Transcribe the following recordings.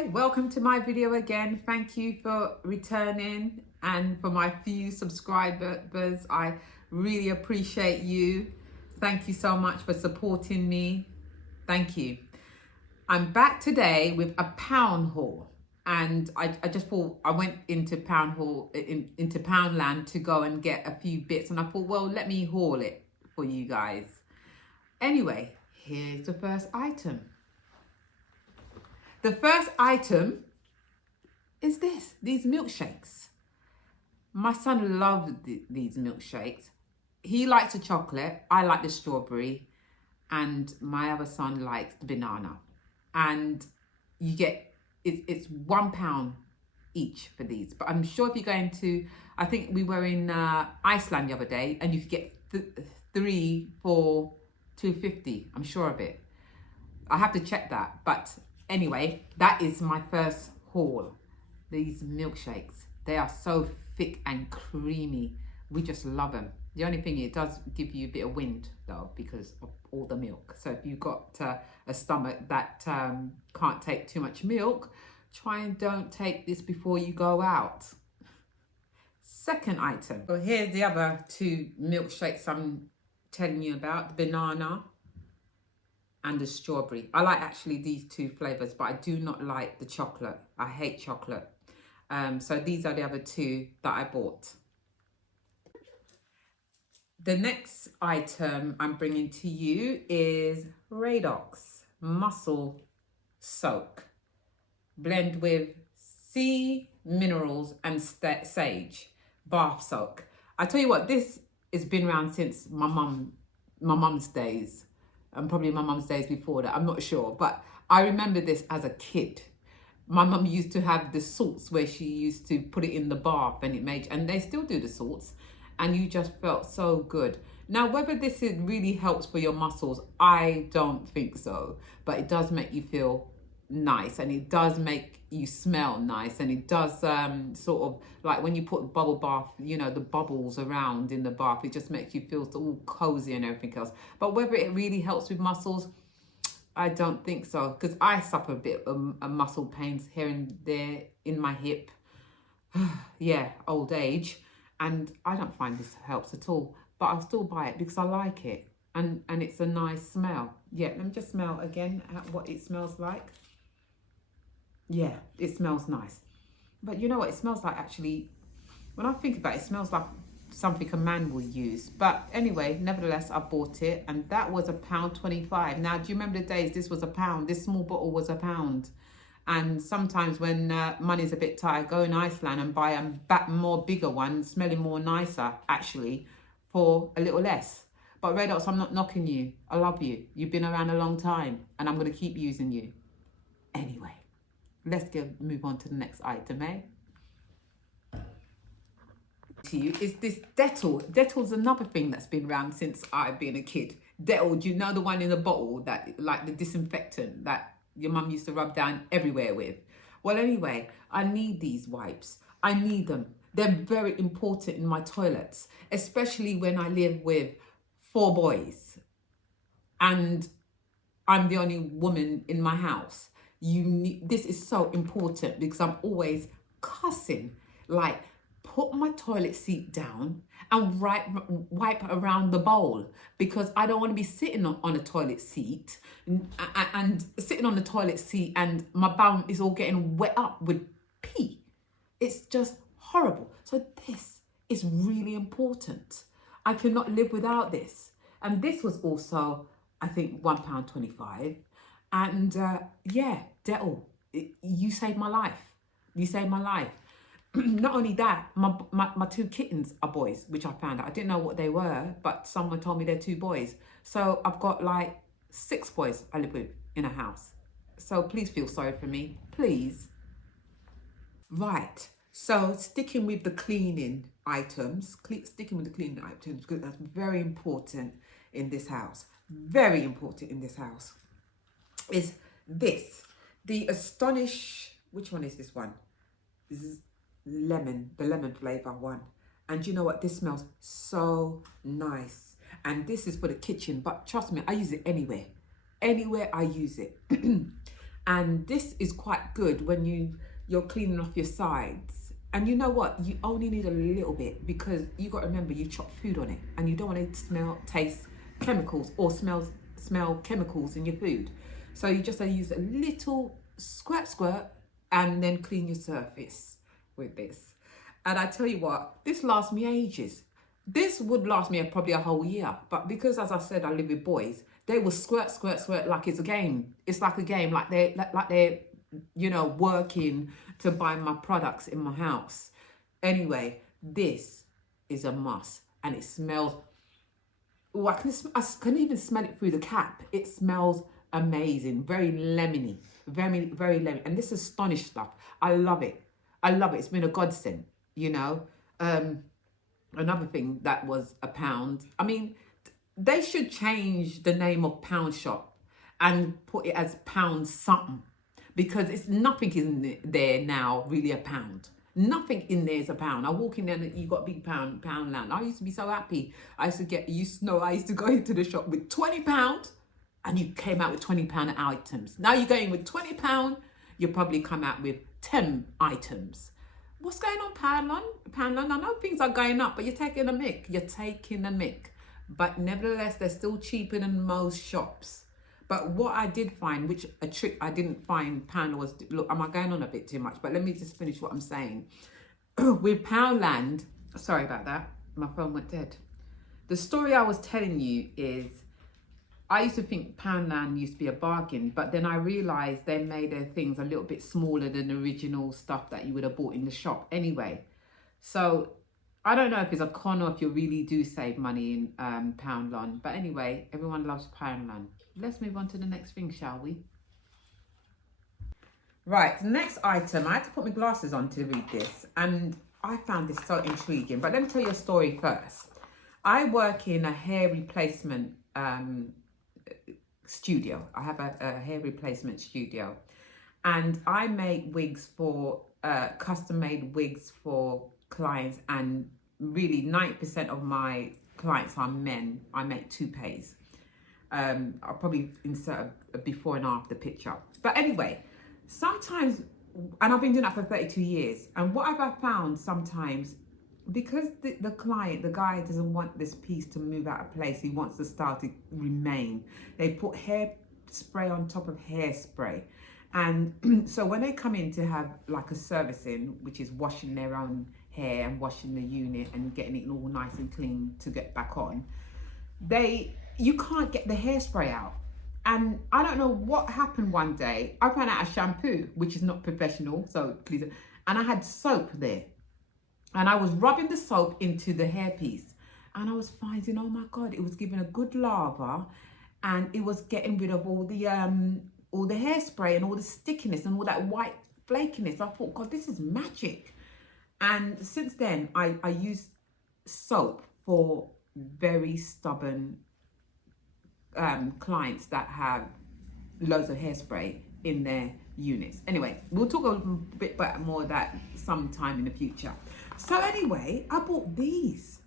Hi, welcome to my video again. Thank you for returning, and for my few subscribers, I really appreciate you. Thank you so much for supporting me. Thank you. I'm back today with a pound haul, and I just thought I went into into Poundland to go and get a few bits, and I thought, well, let me haul it for you guys. Anyway, here's the first item. The first item is these milkshakes. My son loves these milkshakes. He likes the chocolate, I like the strawberry, and my other son likes the banana. And you get, it's £1 each for these. But I'm sure if you're going to, I think we were in Iceland the other day, and you could get 3 for £2.50. I'm sure of it. I have to check that, but anyway, that is my first haul. These milkshakes, they are so thick and creamy. We just love them. The only thing, it does give you a bit of wind though, because of all the milk. So if you've got a stomach that can't take too much milk, try and don't take this before you go out. Second item. Well, here's the other 2 milkshakes I'm telling you about, the banana and the strawberry. I like actually these 2 flavors, but I do not like the chocolate. I hate chocolate. So these are the other 2 that I bought. The next item I'm bringing to you is Radox Muscle Soak. Blend with sea minerals and sage. Bath soak. I tell you what, this has been around since my mum's days. And probably my mum's days before that, I'm not sure. But I remember this as a kid. My mum used to have the salts where she used to put it in the bath, and and they still do the salts, and you just felt so good. Now, whether this really helps for your muscles, I don't think so. But it does make you feel nice, and it does make you smell nice, and it does sort of like when you put bubble bath, you know, the bubbles around in the bath, it just makes you feel all cozy and everything else. But whether it really helps with muscles, I don't think so, because I suffer a bit of muscle pains here and there in my hip. Yeah, old age, and I don't find this helps at all, but I'll still buy it because I like it, and it's a nice smell. Yeah, let me just smell again at what it smells like. Yeah, it smells nice. But you know what it smells like, actually, when I think about it, it smells like something a man will use. But anyway, nevertheless, I bought it, and that was £1.25. Now, do you remember the days this was £1? This small bottle was £1. And sometimes when money's a bit tight, I go in Iceland and buy a more bigger one, smelling more nicer, actually, for a little less. But Redox, I'm not knocking you. I love you. You've been around a long time, and I'm going to keep using you. Anyway, let's move on to the next item, eh? To you is this Dettol. Dettol's another thing that's been around since I've been a kid. Dettol, do you know the one in the bottle, that like the disinfectant that your mum used to rub down everywhere with? Well, anyway, I need these wipes. I need them. They're very important in my toilets, especially when I live with 4 boys and I'm the only woman in my house. This is so important, because I'm always cussing, like, put my toilet seat down and wipe around the bowl, because I don't want to be sitting on a toilet seat and sitting on the toilet seat and my bum is all getting wet up with pee. It's just horrible. So this is really important. I cannot live without this. And this was also, I think, £1.25. And yeah, Dettol, you saved my life. You saved my life. Not only that, my 2 kittens are boys, which I found out. I didn't know what they were, but someone told me they're 2 boys. So I've got like 6 boys I live with in a house. So please feel sorry for me, please. Right, so sticking with the cleaning items, because that's very important in this house. Very important in this house is this. The Astonish, which one is this one? This is lemon, the lemon flavor one. And you know what, this smells so nice. And this is for the kitchen, but trust me, I use it anywhere I use it. And this is quite good when you're cleaning off your sides. And you know what? You only need a little bit, because you got to remember you chop food on it, and you don't want to taste chemicals or smell chemicals in your food. So you just use a little squirt, and then clean your surface with this. And I tell you what, this lasts me ages. This would last me probably a whole year, but because, as I said, I live with boys, they will squirt like it's a game. It's like a game, like they're working to buy my products in my house. Anyway, this is a must, and it smells. Oh, I can even smell it through the cap. It smells amazing, very lemony, very lemon. And this Astonish stuff, I love it. It's been a godsend, Another thing that was £1. I mean, they should change the name of Pound Shop and put it as Pound something, because it's nothing in there now really £1. Nothing in there is £1. I walk in there and you got a big Poundland. I used to be so happy. I used to go into the shop with £20 and you came out with £20 items. Now you're going with £20, you'll probably come out with 10 items. What's going on, Poundland? I know things are going up, but you're taking a mick. But nevertheless, they're still cheaper than most shops. But what I did find, which a trick I didn't find Pound was, look, am I going on a bit too much? But let me just finish what I'm saying. With Poundland, sorry about that, my phone went dead. The story I was telling you is, I used to think Poundland used to be a bargain, but then I realised they made their things a little bit smaller than the original stuff that you would have bought in the shop anyway. So I don't know if it's a con or if you really do save money in Poundland. But anyway, everyone loves Poundland. Let's move on to the next thing, shall we? Right, the next item, I had to put my glasses on to read this, and I found this so intriguing. But let me tell you a story first. I work in a hair replacement studio. I have a hair replacement studio, and I make wigs for custom made wigs for clients, and really 90% of my clients are men. I make toupees. I'll probably insert a before and after picture. But anyway, sometimes, and I've been doing that for 32 years, and what have I found sometimes, because the client, the guy doesn't want this piece to move out of place, he wants the style to remain, they put hairspray on top of hairspray. And so when they come in to have like a servicing, which is washing their own hair and washing the unit and getting it all nice and clean to get back on, you can't get the hairspray out. And I don't know what happened one day. I ran out of shampoo, which is not professional, so please. And I had soap there. And I was rubbing the soap into the hairpiece. And I was finding, oh my God, it was giving a good lather. And it was getting rid of all the hairspray and all the stickiness and all that white flakiness. I thought, God, this is magic. And since then, I use soap for very stubborn clients that have loads of hairspray in their units. Anyway, we'll talk a little bit more of that sometime in the future. So anyway, I bought these.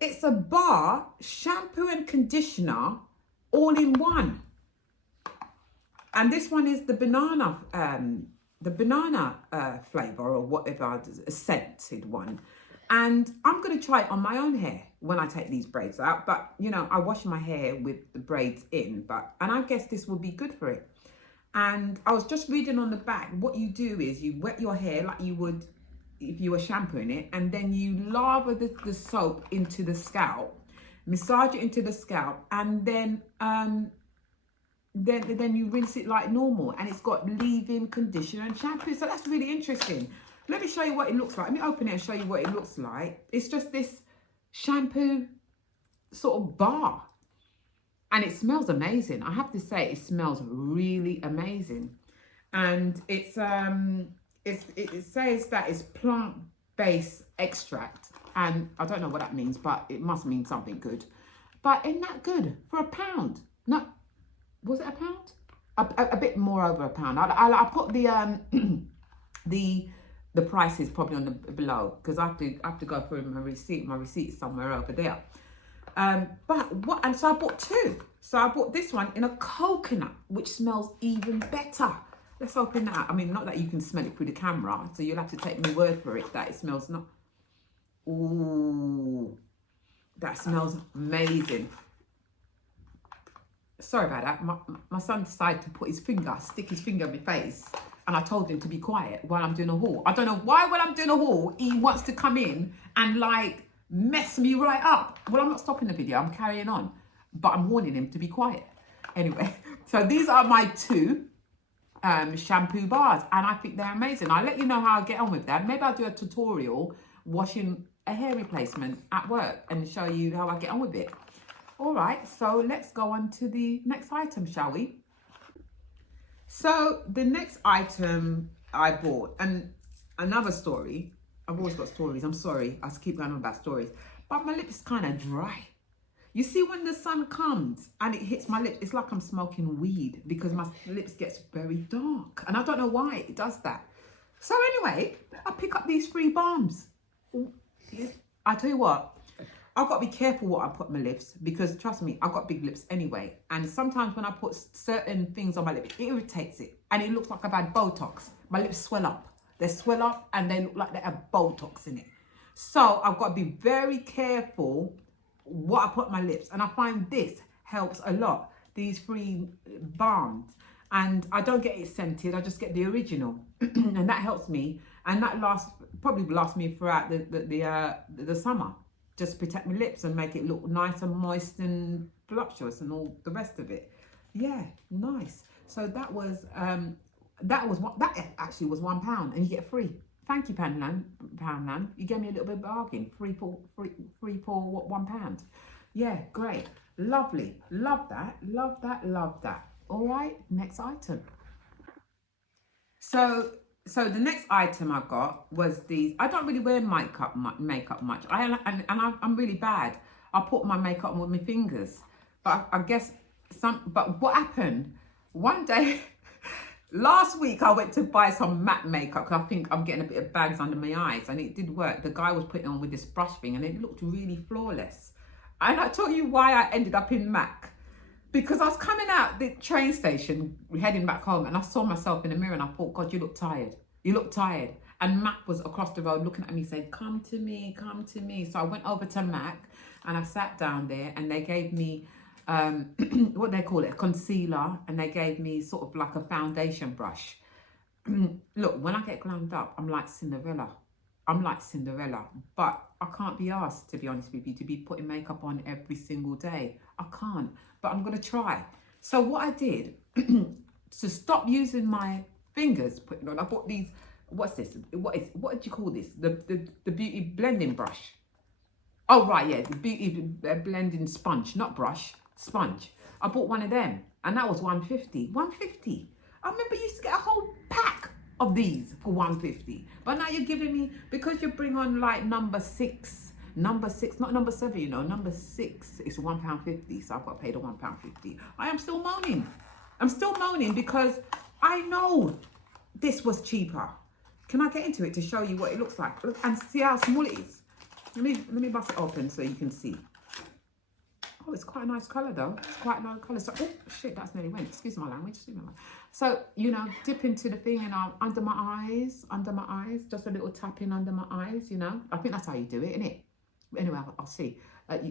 It's a bar, shampoo and conditioner, all in one. And this one is the banana flavor, or whatever, a scented one. And I'm going to try it on my own hair when I take these braids out. But, I wash my hair with the braids in. And I guess this will be good for it. And I was just reading on the back, what you do is you wet your hair like you would if you were shampooing it. And then you lather the soap into the scalp, massage it into the scalp. And then you rinse it like normal. And it's got leave-in, conditioner and shampoo. So that's really interesting. Let me show you what it looks like. Let me open it and show you what it looks like. It's just this shampoo sort of bar. And it smells amazing. I have to say, it smells really amazing. And it says that it's plant-based extract. And I don't know what that means, but it must mean something good. But isn't that good? For £1. No, was it £1? A bit more over £1. I put the price is probably on the below, because I have to go through my receipt. My receipt's somewhere over there. And so I bought two. So I bought this one in a coconut, which smells even better. Let's open that. I mean, not that you can smell it through the camera, so you'll have to take my word for it that it smells not. Ooh, that smells amazing. Sorry about that. My son decided to stick his finger in my face, and I told him to be quiet while I'm doing a haul. I don't know why when I'm doing a haul, he wants to come in and like mess me right up. Well, I'm not stopping the video, I'm carrying on, but I'm warning him to be quiet. Anyway, so these are my two shampoo bars, and I think they're amazing. I'll let you know how I get on with them. Maybe I'll do a tutorial washing a hair replacement at work and show you how I get on with it. All right, so let's go on to the next item, shall we? So the next item I bought, and another story. I've always got stories. I'm sorry, I keep going on about stories, but my lips kind of dry. You see, when the sun comes and it hits my lips, it's like I'm smoking weed because my lips gets very dark, and I don't know why it does that. So anyway, I pick up these 3 balms. I tell you what, I've got to be careful what I put on my lips because trust me, I've got big lips anyway. And sometimes when I put certain things on my lips, it irritates it. And it looks like I've had Botox. My lips swell up. They swell up and they look like they have Botox in it. So I've got to be very careful what I put on my lips. And I find this helps a lot. These 3 balms. And I don't get it scented. I just get the original. And that helps me. And that probably lasts me throughout the summer. Just protect my lips and make it look nice and moist and voluptuous and all the rest of it. Yeah, nice. So that actually was £1 and you get 3. Thank you, Poundland. You gave me a little bit of bargain. 3 for what, £1? Yeah, great. Lovely. Love that. Love that. Love that. All right, next item. So the next item I got was these. I don't really wear makeup much. I'm really bad. I put my makeup on with my fingers. But I guess but what happened? One day, last week I went to buy some matte makeup because I think I'm getting a bit of bags under my eyes, and it did work. The guy was putting on with this brush thing and it looked really flawless. And I tell you why I ended up in MAC. Because I was coming out the train station, heading back home, and I saw myself in the mirror and I thought, God, you look tired. You look tired. And Mac was across the road looking at me saying, come to me, come to me. So I went over to Mac and I sat down there and they gave me, what they call it, a concealer. And they gave me sort of like a foundation brush. Look, when I get glammed up, I'm like Cinderella. But I can't be asked, to be honest with you, to be putting makeup on every single day. I can't, but I'm going to try. So what I did, to stop using my fingers putting on, I bought these, what's this? What did you call this? The beauty blending brush. Oh, right, yeah, the beauty blending sponge, not brush, sponge. I bought one of them, and that was £1.50. £1.50. I remember you used to get a whole pack of these for £1.50, but now you're giving me, because you bring on like number 6, not number 7, you know, number 6 is £1.50, so I've got paid a £1.50. I am still moaning. I'm still moaning because I know this was cheaper. Can I get into it to show you what it looks like? Look, and see how small it is. Let me bust it open so you can see. Oh, it's quite a nice colour though. It's quite a nice colour. So, oh shit, that's nearly went. Excuse my language. So, you know, dip into the thing and under my eyes, just a little tapping under my eyes, you know. I think that's how you do it, innit? Anyway, I'll see.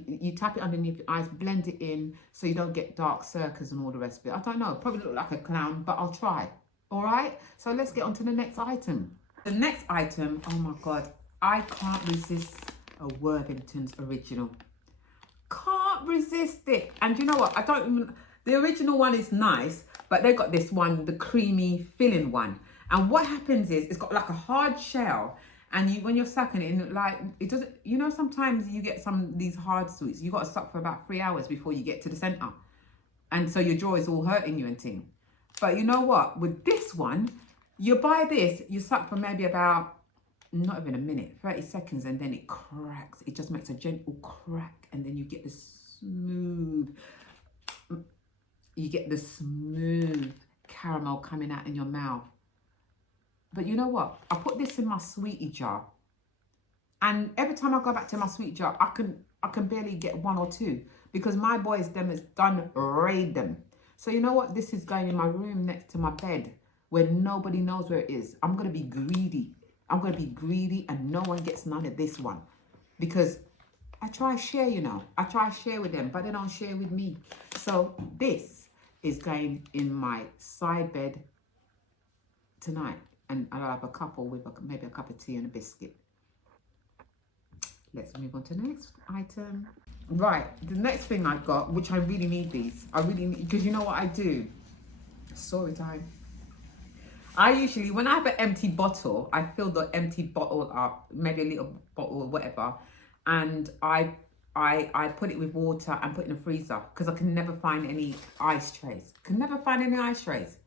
You tap it underneath your eyes, blend it in so you don't get dark circles and all the rest of it. I don't know, probably look like a clown, but I'll try. All right, so let's get on to the next item. The next item, oh my God, I can't resist a Worthington's original. Can't resist it. And you know what, the original one is nice, but they got this one, the creamy filling one. And what happens is, it's got like a hard shell, and when you're sucking it, and like, it doesn't, you know, sometimes you get these hard sweets, you got to suck for about 3 hours before you get to the center. And so your jaw is all hurting you and thing. But you know what, with this one, you buy this, you suck for maybe about, not even a minute, 30 seconds, and then it cracks. It just makes a gentle crack, and then you get this smooth, caramel coming out in your mouth. But you know what? I put this in my sweetie jar, and every time I go back to my sweet jar, I can barely get 1 or 2. because my boys them has done raid them. So you know what? This is going in my room next to my bed where nobody knows where it is. I'm going to be greedy. I'm going to be greedy and no one gets none of this one. Because I try to share, you know. I try to share with them, but they don't share with me. So this is going in my side bed tonight. And I'll have a couple with maybe a cup of tea and a biscuit. Let's move on to the next item. Right, the next thing I got, which I really need these. I really need, because you know what I do? Story time. I usually, when I have an empty bottle, I fill the empty bottle up, maybe a little bottle or whatever, and I put it with water and put it in the freezer because I can never find any ice trays. Can never find any ice trays.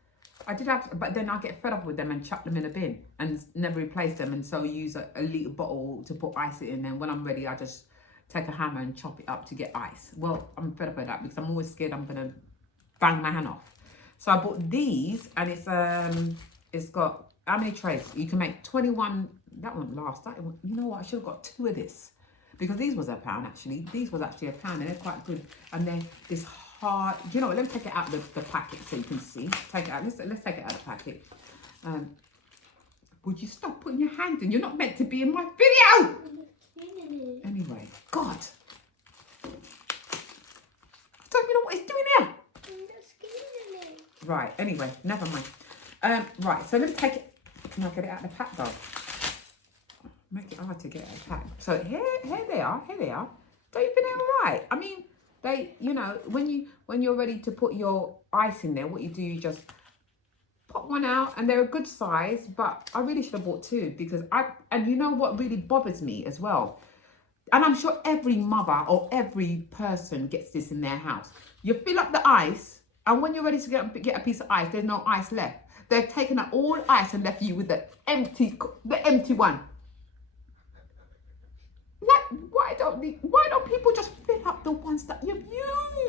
I did have, but then I get fed up with them and chuck them in a bin and never replace them, and so use a little bottle to put ice in. And when I'm ready, I just take a hammer and chop it up to get ice. Well, I'm fed up with that because I'm always scared I'm gonna bang my hand off. So I bought these, and it's got how many trays? You can make 21. That won't last. That one, you know what? I should have got 2 of this because these was £1 actually. These was actually £1, and they're quite good. And then this hard. You know what? Let me take it out of the packet so you can see. Take it out. Let's take it out of the packet. Would you stop putting your hand in? You're not meant to be in my video. Anyway, God. I don't even know what it's doing here. Right, anyway, never mind. Right, so let me take it. Can I get it out of the pack though? Make it hard to get out of the pack. So here they are, here they are. Don't you think they're all right? I mean, they, you know, when you're ready to put your ice in there, what you do, you just pop one out, and they're a good size, but I really should have bought 2 because and you know what really bothers me as well? And I'm sure every mother or every person gets this in their house. You fill up the ice, and when you're ready to get a piece of ice, there's no ice left. They've taken out all ice and left you with the empty one. Like, why don't people just fill up the ones that you've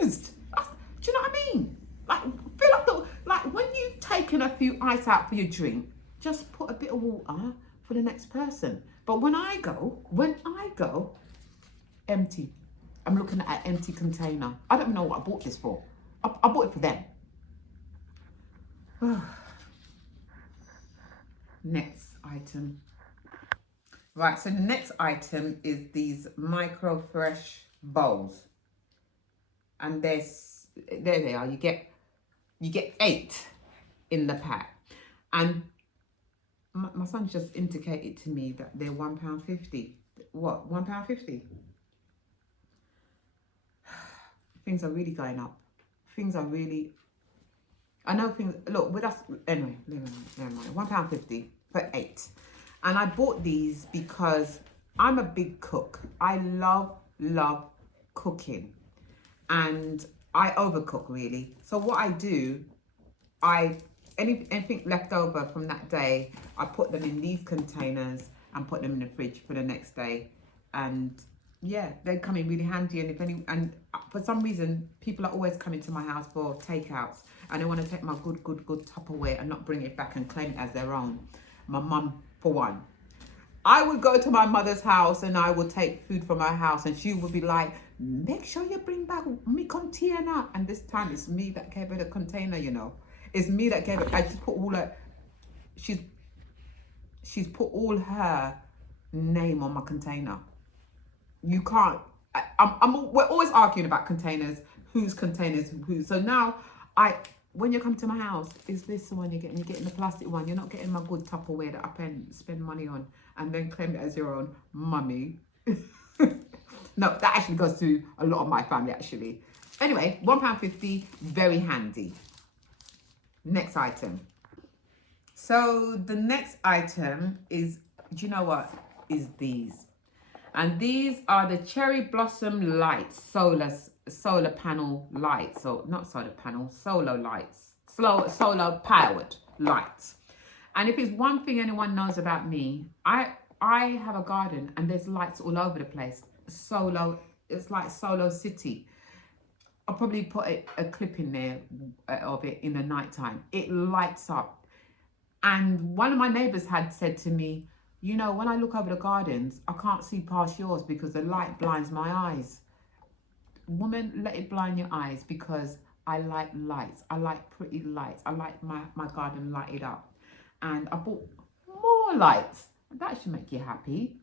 used? Do you know what I mean? Like, fill up like when you've taken a few ice out for your drink, just put a bit of water for the next person. But when I go, empty. I'm looking at an empty container. I don't know what I bought this for. I bought it for them. Next item. Right, so the next item is these micro fresh bowls. And there they are. You get 8 in the pack. And my son just indicated to me that they're £1.50. What? £1.50? Things are really going up. Things are really. I know things. Look, with us anyway. Never mind. £1.50 for 8, and I bought these because I'm a big cook. I love cooking, and I overcook really. So what I do, anything left over from that day, I put them in these containers and put them in the fridge for the next day, and yeah, they come in really handy. And for some reason, people are always coming to my house for takeouts, and they want to take my good Tupperware and not bring it back and claim it as their own. My mum, for one. I would go to my mother's house and I would take food from her house, and she would be like, make sure you bring back me container. And this time it's me that gave her the container, you know. It's me that gave it. I just put all her, she's put all her name on my container. You can't, we're always arguing about containers, whose containers, who. So now when you come to my house, is this the one you're getting? You're getting the plastic one. You're not getting my good Tupperware that I spend money on and then claim it as your own, mummy. No, that actually goes to a lot of my family actually. Anyway, £1.50, very handy. Next item. So the next item is, do you know what? Is these. And these are the cherry blossom lights, solar panel lights. So not solar panel, solar lights, solar powered lights. And if it's one thing anyone knows about me, I have a garden and there's lights all over the place. It's like Solo City. I'll probably put a clip in there of it in the nighttime. It lights up. And one of my neighbors had said to me, you know, when I look over the gardens, I can't see past yours because the light blinds my eyes. woman, let it blind your eyes, because I like lights. I like pretty lights. I like my garden lighted up. And I bought more lights. That should make you happy.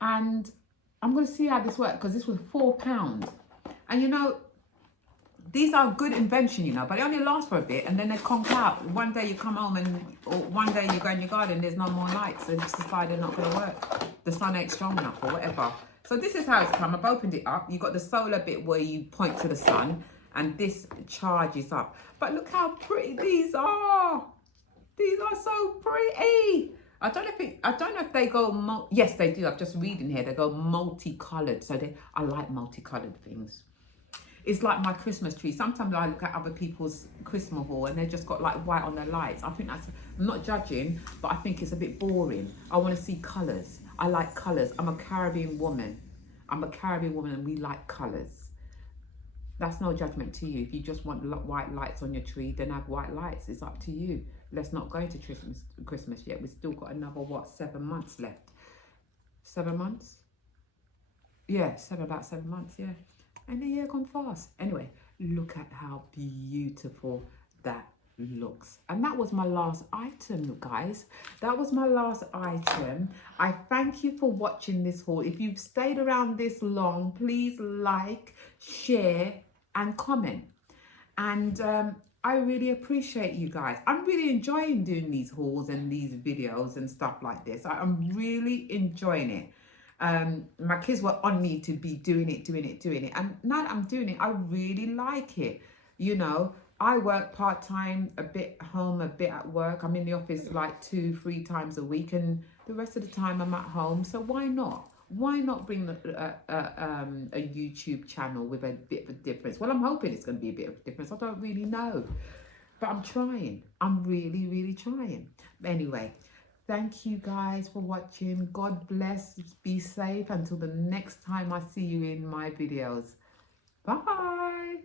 And I'm going to see how this works, because this was £4. And you know, these are good invention, you know, but they only last for a bit and then they conk out. One day you come home or one day you go in your garden, there's no more lights. They just decide they're not going to work. The sun ain't strong enough or whatever. So this is how it's come. I've opened it up. You've got the solar bit where you point to the sun and this charges up. But look how pretty these are. These are so pretty. I don't know if they go, yes, they do. I'm just reading here. They go multicolored. So I like multicolored things. It's like my Christmas tree. Sometimes I look at other people's Christmas haul and they've just got like white on their lights. I think that's, I'm not judging, but I think it's a bit boring. I want to see colours. I like colours. I'm a Caribbean woman. And we like colours. That's no judgment to you. If you just want white lights on your tree, then have white lights. It's up to you. Let's not go into Christmas yet. We've still got another, what, 7 months left? 7 months? Yeah, about 7 months, yeah. And the year gone fast. Anyway, look at how beautiful that looks. And that was my last item, guys. That was my last item. I thank you for watching this haul. If you've stayed around this long, please like, share, and comment. And I really appreciate you guys. I'm really enjoying doing these hauls and these videos and stuff like this. I'm really enjoying it. My kids were on me to be doing it. And now that I'm doing it, I really like it. You know, I work part-time, a bit home, a bit at work. I'm in the office like 2-3 times a week, and the rest of the time I'm at home. So why not? Why not bring a YouTube channel with a bit of a difference? Well, I'm hoping it's going to be a bit of a difference. I don't really know, but I'm trying. I'm really trying. Anyway, thank you guys for watching. God bless. Be safe until the next time I see you in my videos. Bye.